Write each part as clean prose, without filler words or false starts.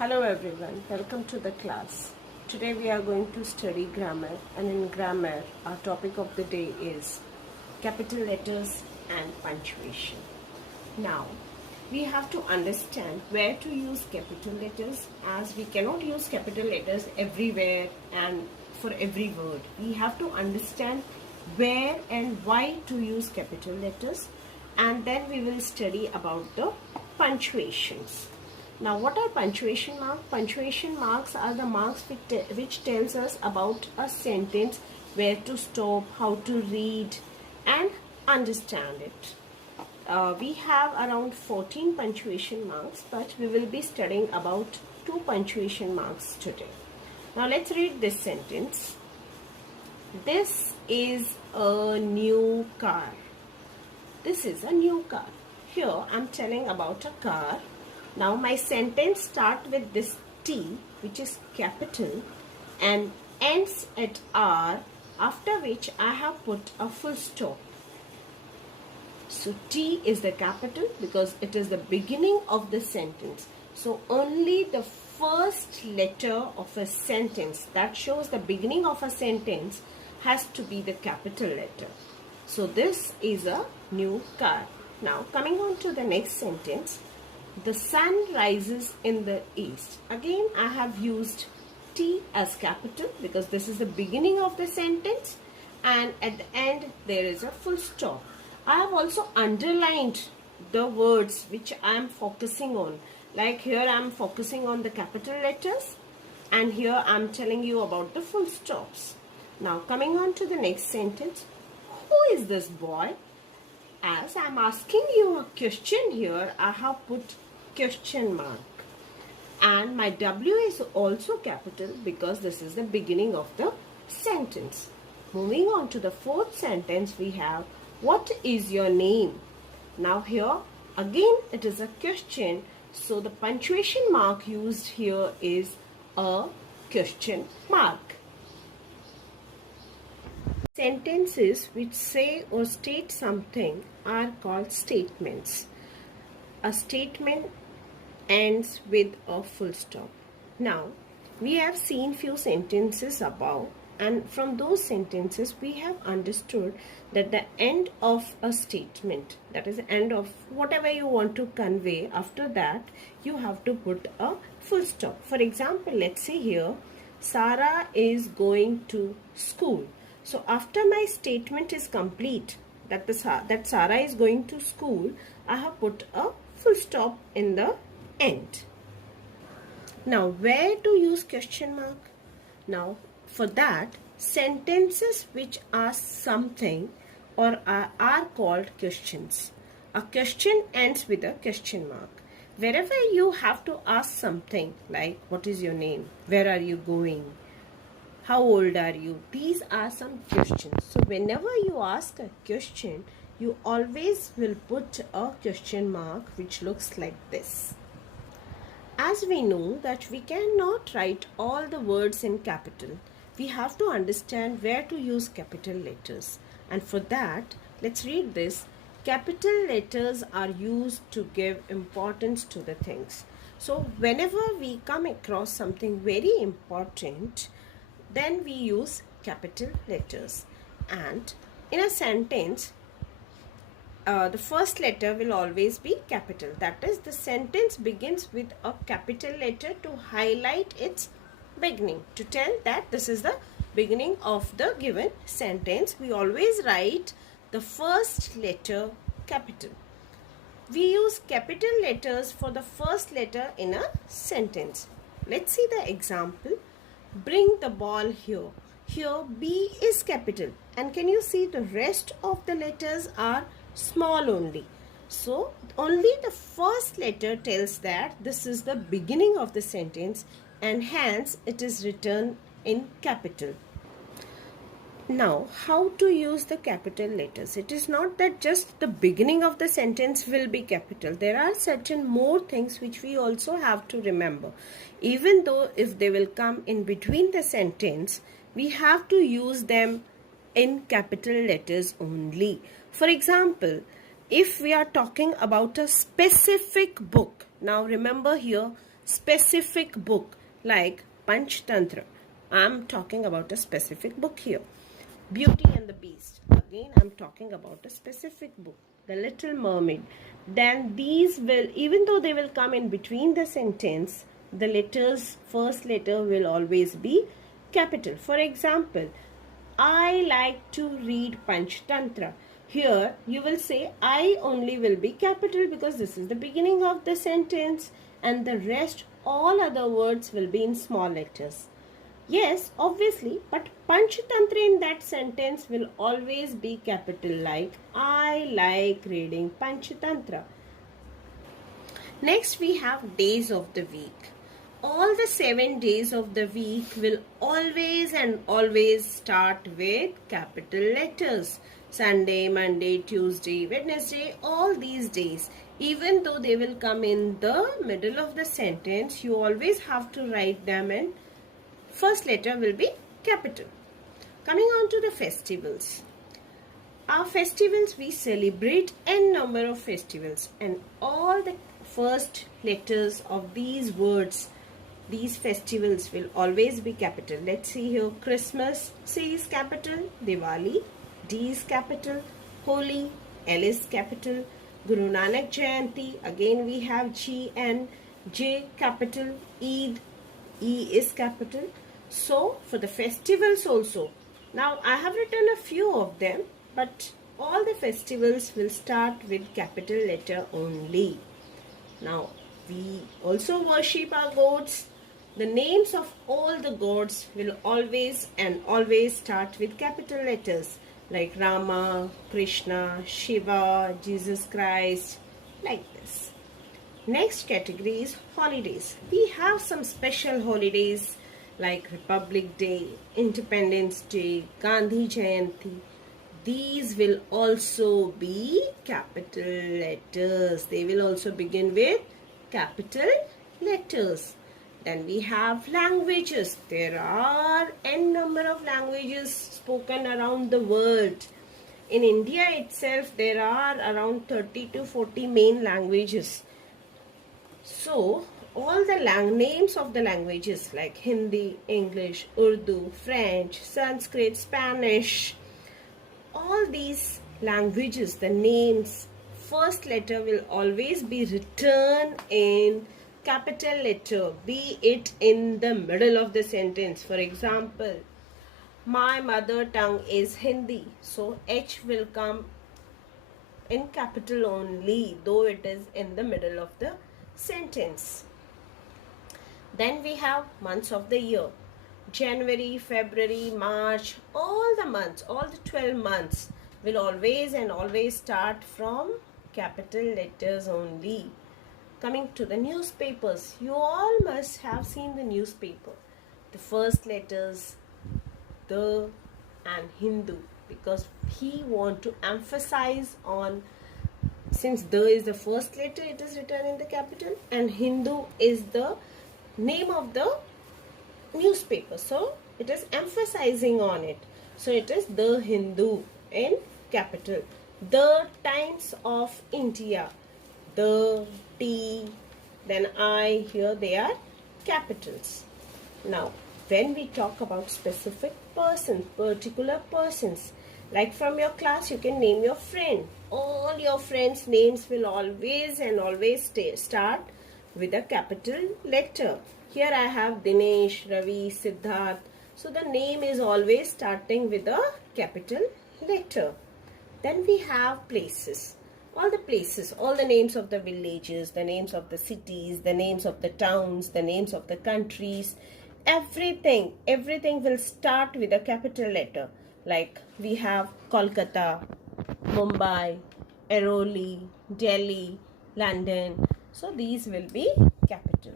Hello everyone, welcome to the class. Today we are going to study grammar, and in grammar our topic of the day is capital letters and punctuation. Now we have to understand where to use capital letters, as we cannot use capital letters everywhere and for every word. We have to understand where and why to use capital letters, and then we will study about the punctuations. Now, what are punctuation marks? Punctuation marks are the marks which tells us about a sentence, where to stop, how to read and understand it. We have around 14 punctuation marks, but we will be studying about 2 punctuation marks today. Now, let's read this sentence. This is a new car. This is a new car. Here, I'm telling about a car. Now my sentence starts with this T, which is capital, and ends at R, after which I have put a full stop. So T is the capital because it is the beginning of the sentence. So only the first letter of a sentence that shows the beginning of a sentence has to be the capital letter. So this is a new car. Now coming on to the next sentence. The sun rises in the east. Again, I have used T as capital because this is the beginning of the sentence, and at the end there is a full stop. I have also underlined the words which I am focusing on. Like here I am focusing on the capital letters, and here I am telling you about the full stops. Now coming on to the next sentence. Who is this boy? As I am asking you a question here, I have put question mark, and my W is also capital because this is the beginning of the sentence. Moving on to the fourth sentence, we have, what is your name? Now here again it is a question, so the punctuation mark used here is a question mark. Sentences which say or state something are called statements. A statement ends with a full stop. Now, we have seen few sentences above, and from those sentences we have understood that the end of a statement, that is the end of whatever you want to convey, after that you have to put a full stop. For example, let's say here, Sarah is going to school. So after my statement is complete, that Sarah is going to school, I have put a full stop in the end. Now, where to use question mark? Now, for that, sentences which ask something or are called questions. A question ends with a question mark. Wherever you have to ask something like, what is your name? Where are you going? How old are you? These are some questions. So whenever you ask a question, you always will put a question mark which looks like this. As we know that we cannot write all the words in capital, we have to understand where to use capital letters. And for that, let's read this. Capital letters are used to give importance to the things. So whenever we come across something very important, then we use capital letters. And in a sentence, the first letter will always be capital. That is, the sentence begins with a capital letter to highlight its beginning, to tell that this is the beginning of the given sentence. We always write the first letter capital. We use capital letters for the first letter in a sentence. Let's see the example. Bring the ball here. Here B is capital, and can you see the rest of the letters are small only. So only the first letter tells that this is the beginning of the sentence, and hence it is written in capital. Now, how to use the capital letters? It is not that just the beginning of the sentence will be capital. There are certain more things which we also have to remember. Even though if they will come in between the sentence, we have to use them in capital letters only. For example, if we are talking about a specific book, now remember here, specific book like Panchtantra. I'm talking about a specific book here. Beauty and the Beast. Again, I'm talking about a specific book. The Little Mermaid. Then these will, even though they will come in between the sentence, the letters, first letter will always be capital. For example, I like to read Panchtantra. Here you will say I only will be capital because this is the beginning of the sentence, and the rest, all other words will be in small letters. Yes, obviously, but Panchatantra in that sentence will always be capital, like I like reading Panchatantra. Next we have days of the week. All the 7 days of the week will always and always start with capital letters. Sunday, Monday, Tuesday, Wednesday, all these days. Even though they will come in the middle of the sentence, you always have to write them in first letter will be capital. Coming on to the festivals. Our festivals, we celebrate n number of festivals, and all the first letters of these words, these festivals will always be capital. Let's see here. Christmas, C is capital. Diwali, D is capital. Holi, L is capital. Guru Nanak Jayanti, again we have G and J capital. Eid, E is capital. So for the festivals also, now I have written a few of them, but all the festivals will start with capital letter only. Now we also worship our gods. The names of all the gods will always and always start with capital letters, like Rama, Krishna, Shiva, Jesus Christ, like this. Next category is holidays. We have some special holidays like Republic Day, Independence Day, Gandhi Jayanti. These will also be capital letters. They will also begin with capital letters. Then we have languages. There are n number of languages spoken around the world. In India itself, there are around 30 to 40 main languages. So, all the names of the languages like Hindi, English, Urdu, French, Sanskrit, Spanish, all these languages, the names, first letter will always be written in capital letter, be it in the middle of the sentence. For example, my mother tongue is Hindi, so H will come in capital only, though it is in the middle of the sentence. Then we have months of the year. January, February, March, all the months, all the 12 months will always and always start from capital letters only. Coming to the newspapers, you all must have seen the newspaper. The first letters, the and Hindu, because he want to emphasize on, since the is the first letter, it is written in the capital, and Hindu is the name of the newspaper, so it is emphasizing on it. So it is the Hindu in capital. The Times of India, the T, then I, here they are capitals. Now when we talk about specific persons, particular persons, like from your class you can name your friend. All your friends' names will always and always start with a capital letter. Here I have Dinesh, Ravi, Siddharth. So the name is always starting with a capital letter. Then we have places. All the places, all the names of the villages, the names of the cities, the names of the towns, the names of the countries, everything will start with a capital letter. Like we have Kolkata, Mumbai, Airoli, Delhi, London. So these will be capital.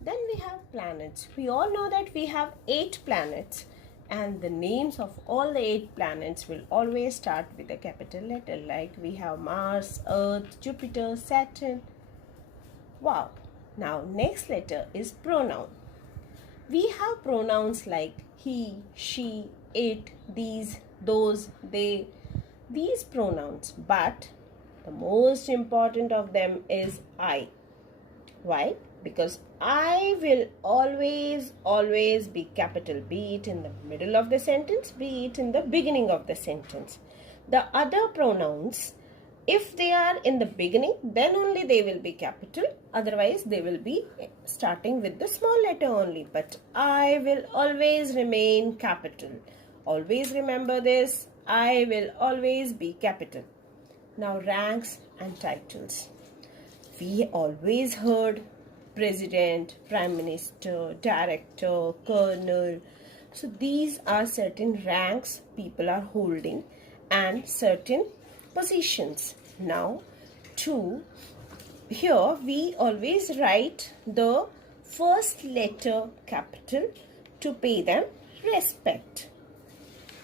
Then we have planets. We all know that we have 8 planets, and the names of all the 8 planets will always start with a capital letter. Like we have Mars, Earth, Jupiter, Saturn. Wow. Now next letter is pronoun. We have pronouns like he, she, it, these, those, they. These pronouns, but the most important of them is I. Why? because I will always be capital, be it in the middle of the sentence, be it in the beginning of the sentence. The other pronouns, if they are in the beginning, then only they will be capital, otherwise they will be starting with the small letter only. But I will always remain capital. Always remember this, I will always be capital. Now ranks and titles. We always heard president, prime minister, director, colonel. So these are certain ranks people are holding and certain positions. Now here we always write the first letter capital to pay them respect.